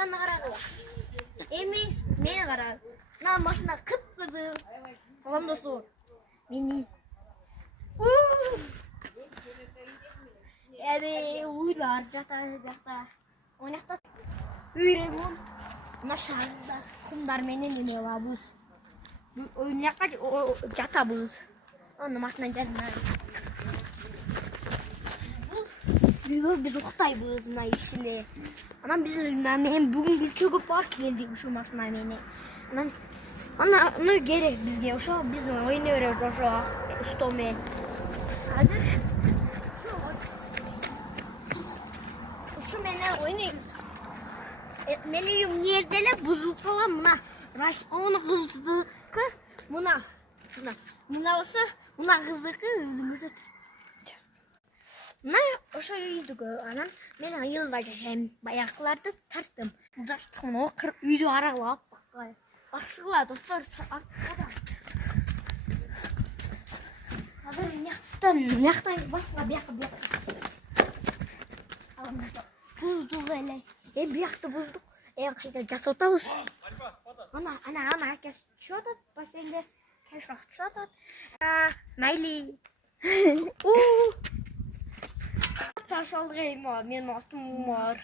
бана қарағы. Эми мені қарағы. На машина қып-қызыл. Салам достар. Мені. Уйлар жата. Ойнақта. Үй ремонт. Мына шайында құмдар менен ене алабыз. Ойнаққа жатабыз. Оны машина жарына. Үйге біз ұқтайбыз мына ішіне. Анан біз мен бүгін чөгіп бар келдік ошо машина менен. Аны керек бізге ошо біз ойнай беребиз ошо столмен. Азыр ошо менен ойнайбыз. Мен үйім жерде эле бузулуп калган мына оны кыздыкы мына болсо мына кыздыкы өзүңүз мына ошо үйдүгү анан мен айылда жашайм баягыларды тарттым мудаштык мына үйдү аралап баскыла достор азыр мыяктан башка бияка буздук эле биякты буздук кайда жасап атабыз ана акес түшүп атат бассейнде кешрак түшүп атат майли таш алдык эми менин атым бар